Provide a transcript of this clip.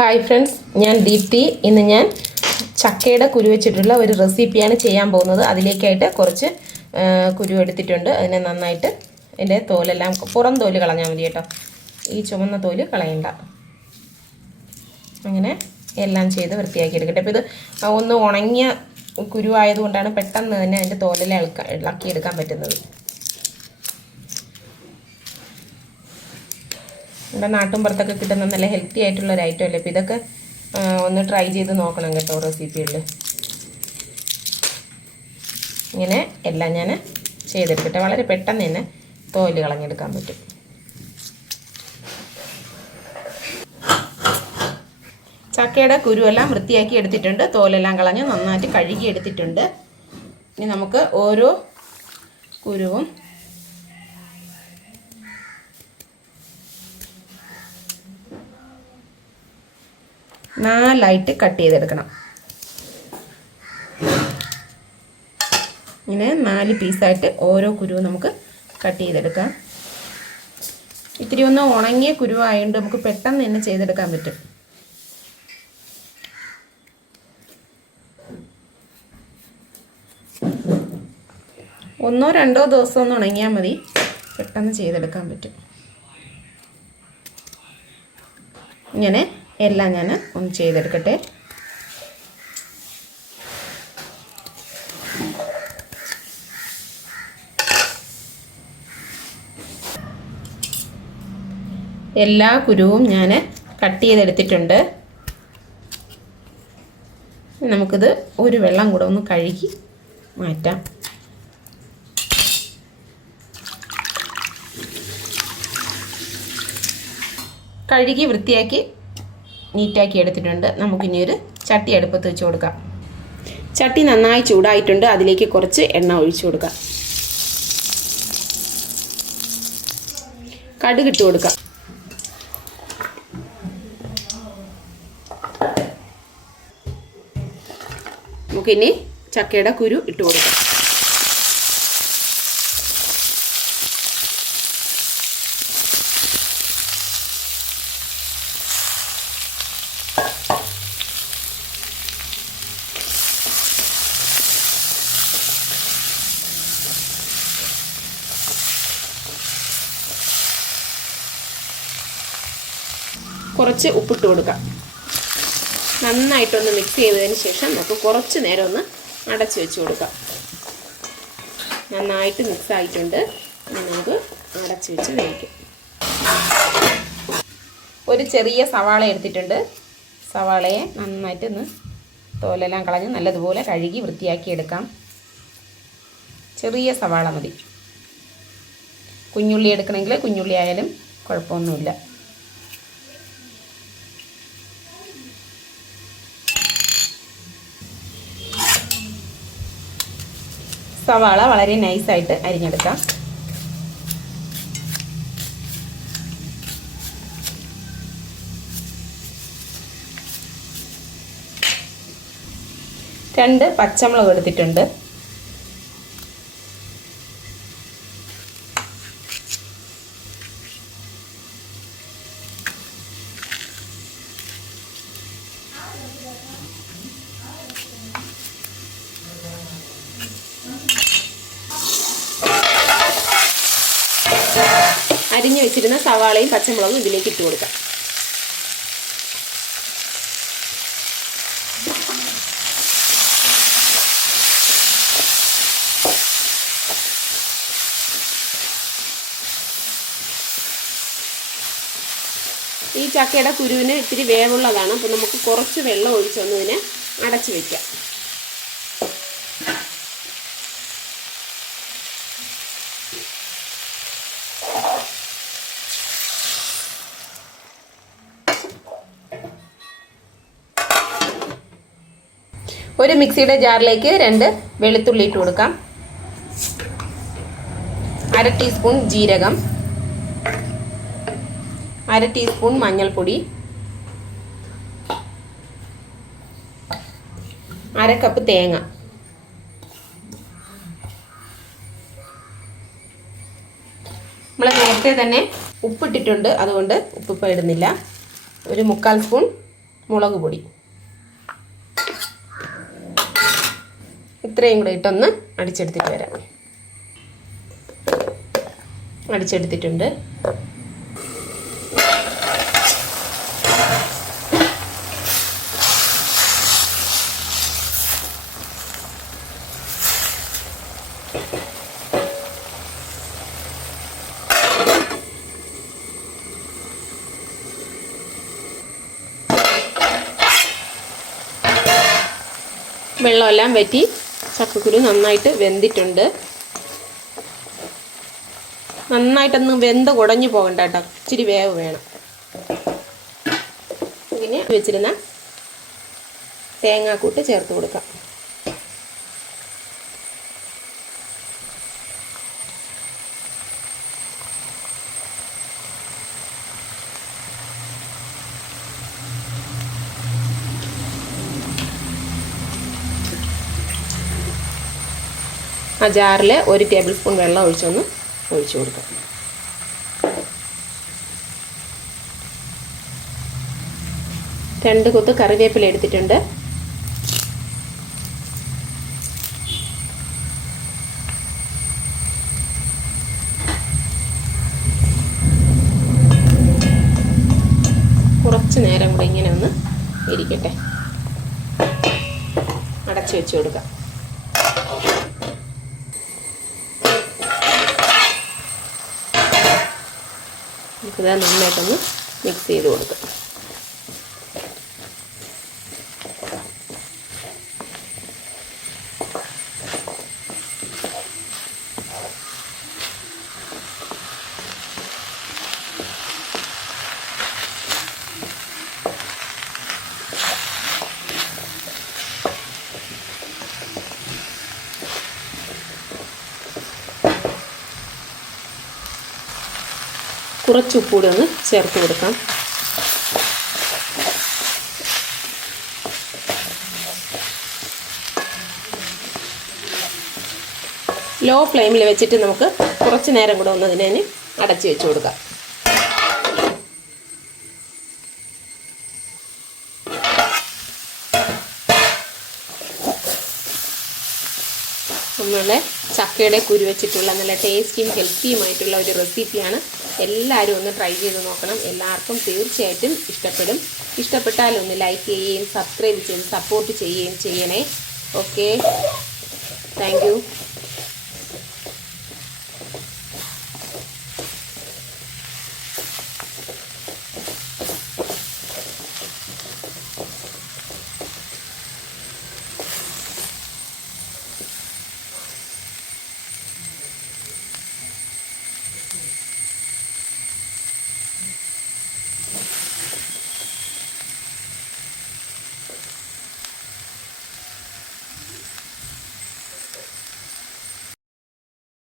Hi friends, ഞാൻ ദീപ്തി. ഇന്ന് ഞാൻ ചക്കയുടെ കുരു വെച്ചിട്ടുള്ള ഒരു റെസിപ്പിയാണ് ചെയ്യാൻ പോകുന്നത്. അതിലേക്കായിട്ട് കുറച്ച് കുരു എടുത്തിട്ടുണ്ട്. അതിനെ നന്നായിട്ട് അതിൻ്റെ തോലെല്ലാം പുറം തോല് കളഞ്ഞാൽ മതി കേട്ടോ. ഈ ചുവന്ന തോല് കളയണ്ട. അങ്ങനെ എല്ലാം ചെയ്ത് വൃത്തിയാക്കി എടുക്കട്ടെ. അപ്പോൾ ഇത് ഒന്ന് ഉണങ്ങിയ കുരു ആയതുകൊണ്ടാണ് പെട്ടെന്ന് തന്നെ അതിൻ്റെ തോലെല്ലാം ഇളക്കിയെടുക്കാൻ പറ്റുന്നത്. നമ്മുടെ നാട്ടിൻപുറത്തൊക്കെ കിട്ടുന്ന നല്ല ഹെൽത്തി ആയിട്ടുള്ള ഒരു ഐറ്റം അല്ലേ. അപ്പോൾ ഇതൊക്കെ ഒന്ന് ട്രൈ ചെയ്ത് നോക്കണം കേട്ടോ റെസിപ്പികളിൽ. ഇങ്ങനെ എല്ലാം ഞാൻ ചെയ്തെടുക്കട്ടെ. വളരെ പെട്ടെന്ന് തന്നെ തോല് കളഞ്ഞെടുക്കാൻ പറ്റും. ചക്കയുടെ കുരുവെല്ലാം വൃത്തിയാക്കി എടുത്തിട്ടുണ്ട്. തോലെല്ലാം കളഞ്ഞ് നന്നായിട്ട് കഴുകി എടുത്തിട്ടുണ്ട്. ഇനി നമുക്ക് ഓരോ കുരുവും നാലായിട്ട് കട്ട് ചെയ്തെടുക്കണം. ഇങ്ങനെ 4 പീസായിട്ട് ഓരോ കുരുവും നമുക്ക് കട്ട് ചെയ്തെടുക്കാം. ഇത്തിരി ഒന്ന് ഉണങ്ങിയ കുരുവായതുകൊണ്ട് നമുക്ക് പെട്ടെന്ന് തന്നെ ചെയ്തെടുക്കാൻ പറ്റും. ഒന്നോ രണ്ടോ ദിവസം ഒന്ന് ഉണങ്ങിയാൽ മതി, പെട്ടെന്ന് ചെയ്തെടുക്കാൻ പറ്റും. ഇങ്ങനെ എല്ലാം ഞാൻ ഒന്ന് ചെയ്തെടുക്കട്ടെ. എല്ലാ കുരുവും ഞാൻ കട്ട് ചെയ്തെടുത്തിട്ടുണ്ട്. നമുക്കിത് ഒരു വെള്ളം കൂടെ ഒന്ന് കഴുകി മാറ്റാം. കഴുകി വൃത്തിയാക്കി നീറ്റാക്കി എടുത്തിട്ടുണ്ട്. നമുക്കിനി ഒരു ചട്ടി അടുപ്പത്ത് വെച്ച് കൊടുക്കാം. ചട്ടി നന്നായി ചൂടായിട്ടുണ്ട്. അതിലേക്ക് കുറച്ച് എണ്ണ ഒഴിച്ചു കൊടുക്കാം. കടുക് ഇട്ട് കൊടുക്കാം. നമുക്കിനി ചക്കയുടെ കുരു ഇട്ട് കൊടുക്കാം. കുറച്ച് ഉപ്പിട്ട് കൊടുക്കാം. നന്നായിട്ടൊന്ന് മിക്സ് ചെയ്തതിന് ശേഷം നമുക്ക് കുറച്ച് നേരം ഒന്ന് അടച്ചു വെച്ച് കൊടുക്കാം. നന്നായിട്ട് മിക്സ് ആയിട്ടുണ്ട്. നമുക്ക് അടച്ചു വെച്ച് വേവിക്കാം. ഒരു ചെറിയ സവാള എടുത്തിട്ടുണ്ട്. സവാളയെ നന്നായിട്ടൊന്ന് തോലെല്ലാം കളഞ്ഞ് നല്ലതുപോലെ കഴുകി വൃത്തിയാക്കി എടുക്കാം. ചെറിയ സവാള മതി. കുഞ്ഞുള്ളി എടുക്കണമെങ്കിൽ കുഞ്ഞുള്ളി ആയാലും കുഴപ്പമൊന്നുമില്ല. സവാള വളരെ നൈസായിട്ട് അരിഞ്ഞെടുക്കാം. രണ്ട് പച്ചമുളക് എടുത്തിട്ടുണ്ട്. അരിഞ്ഞു വെച്ചിരുന്ന സവാളയും പച്ചമുളകും ഇതിലേക്ക് ഇട്ട് കൊടുക്കാം. ഈ ചക്കയുടെ കുരുവിന് ഇത്തിരി വേവുള്ളതാണ്. അപ്പോൾ നമുക്ക് കുറച്ച് വെള്ളം ഒഴിച്ചൊന്നതിനെ അടച്ചു വയ്ക്കാം. ഒരു മിക്സിയുടെ ജാറിലേക്ക് 2 വെളുത്തുള്ളി ഇട്ട് കൊടുക്കാം. 1/2 ടീസ്പൂൺ ജീരകം, 1/2 ടീസ്പൂൺ മഞ്ഞൾപ്പൊടി, 1/2 കപ്പ് തേങ്ങ. നമ്മൾ നേരത്തെ തന്നെ ഉപ്പിട്ടിട്ടുണ്ട്, അതുകൊണ്ട് ഉപ്പിപ്പോൾ ഇടുന്നില്ല. ഒരു 1/4 സ്പൂൺ മുളക് പൊടി. ഇത്രയും കൂടെ ഇട്ടൊന്ന് അടിച്ചെടുത്തിട്ട് വരാം. അടിച്ചെടുത്തിട്ടുണ്ട്. വെള്ളമെല്ലാം വറ്റി ചക്കക്കുരു നന്നായിട്ട് വെന്തിട്ടുണ്ട്. നന്നായിട്ടൊന്ന് വെന്ത് കുടഞ്ഞു പോകണ്ട കേട്ടോ, ഇച്ചിരി വേവ് വേണം. ഇങ്ങനെ വെച്ചിരുന്ന തേങ്ങാക്കൂട്ട് ചേർത്ത് കൊടുക്കാം. ആ ജാറിൽ 1 ടേബിൾ സ്പൂൺ വെള്ളം ഒഴിച്ചു കൊടുക്കാം. രണ്ട് കൊത്ത് കറിവേപ്പില എടുത്തിട്ടുണ്ട്. കുറച്ച് നേരം കൂടെ ഇങ്ങനെ ഒന്ന് ഇരിക്കട്ടെ. അടച്ചു വെച്ച് കൊടുക്കാം. നമുക്കിത് നന്നായിട്ടൊന്ന് മിക്സ് ചെയ്ത് കൊടുക്കാം. കുറച്ച് ഉപ്പ് കൂടി ഒന്ന് ചേർത്ത് കൊടുക്കാം. ലോ ഫ്ലെയിമിൽ വെച്ചിട്ട് നമുക്ക് കുറച്ച് നേരം കൂടെ ഒന്ന് ഇതിനെ അടച്ചു വെച്ച് കൊടുക്കാം. നമ്മളെ ചക്കയുടെ കുരു വെച്ചിട്ടുള്ള നല്ല ടേസ്റ്റിയും ഹെൽത്തിയുമായിട്ടുള്ള ഒരു റെസിപ്പിയാണ്. എല്ലാവരും ഒന്ന് ട്രൈ ചെയ്ത് നോക്കണം. എല്ലാവർക്കും തീർച്ചയായിട്ടും ഇഷ്ടപ്പെടും. ഇഷ്ടപ്പെട്ടാൽ ഒന്ന് ലൈക്ക് ചെയ്യുകയും സബ്സ്ക്രൈബ് ചെയ്ത് സപ്പോർട്ട് ചെയ്യുകയും ചെയ്യണേ. Okay, thank you.